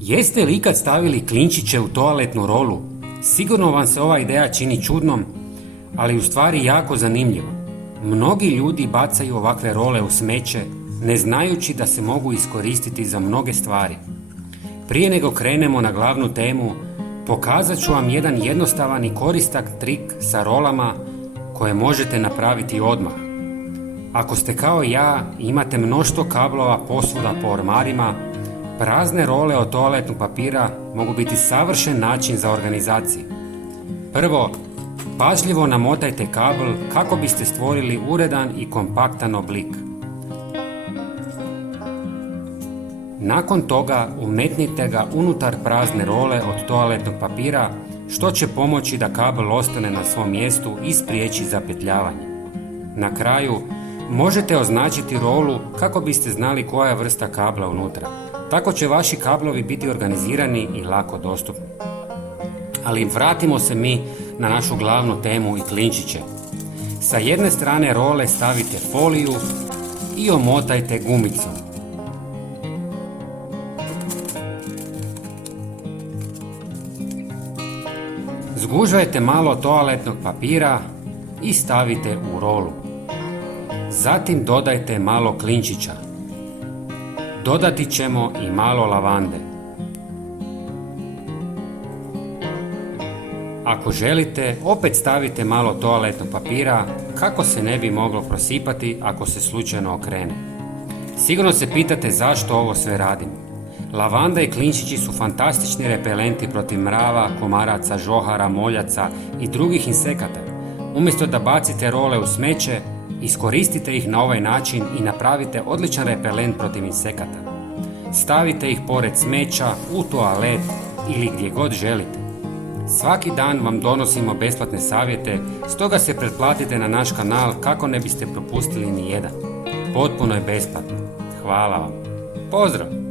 Jeste li ikad stavili klinčiće u toaletnu rolu? Sigurno vam se ova ideja čini čudnom, ali u stvari jako zanimljivo. Mnogi ljudi bacaju ovakve role u smeće, ne znajući da se mogu iskoristiti za mnoge stvari. Prije nego krenemo na glavnu temu, pokazat ću vam jedan jednostavan i koristan trik sa rolama koje možete napraviti odmah. Ako ste kao ja i imate mnoštvo kablova posvuda po ormarima, prazne role od toaletnog papira mogu biti savršen način za organizaciju. Prvo, pažljivo namotajte kabel kako biste stvorili uredan i kompaktan oblik. Nakon toga umetnite ga unutar prazne role od toaletnog papira, što će pomoći da kabel ostane na svom mjestu i spriječi zapetljavanje. Na kraju, možete označiti rolu kako biste znali koja je vrsta kabla unutra. Tako će vaši kablovi biti organizirani i lako dostupni. Ali vratimo se mi na našu glavnu temu i klinčiće. Sa jedne strane role stavite foliju i omotajte gumicom. Zgužvajte malo toaletnog papira i stavite u rolu. Zatim dodajte malo klinčića. Dodati ćemo i malo lavande. Ako želite, opet stavite malo toaletnog papira kako se ne bi moglo prosipati ako se slučajno okrene. Sigurno se pitate zašto ovo sve radimo. Lavanda i klinčići su fantastični repelenti protiv mrava, komaraca, žohara, moljaca i drugih insekata. Umjesto da bacite role u smeće, iskoristite ih na ovaj način i napravite odličan repelent protiv insekata. Stavite ih pored smeća, u toalet ili gdje god želite. Svaki dan vam donosimo besplatne savjete, stoga se pretplatite na naš kanal kako ne biste propustili ni jedan. Potpuno je besplatno. Hvala vam. Pozdrav!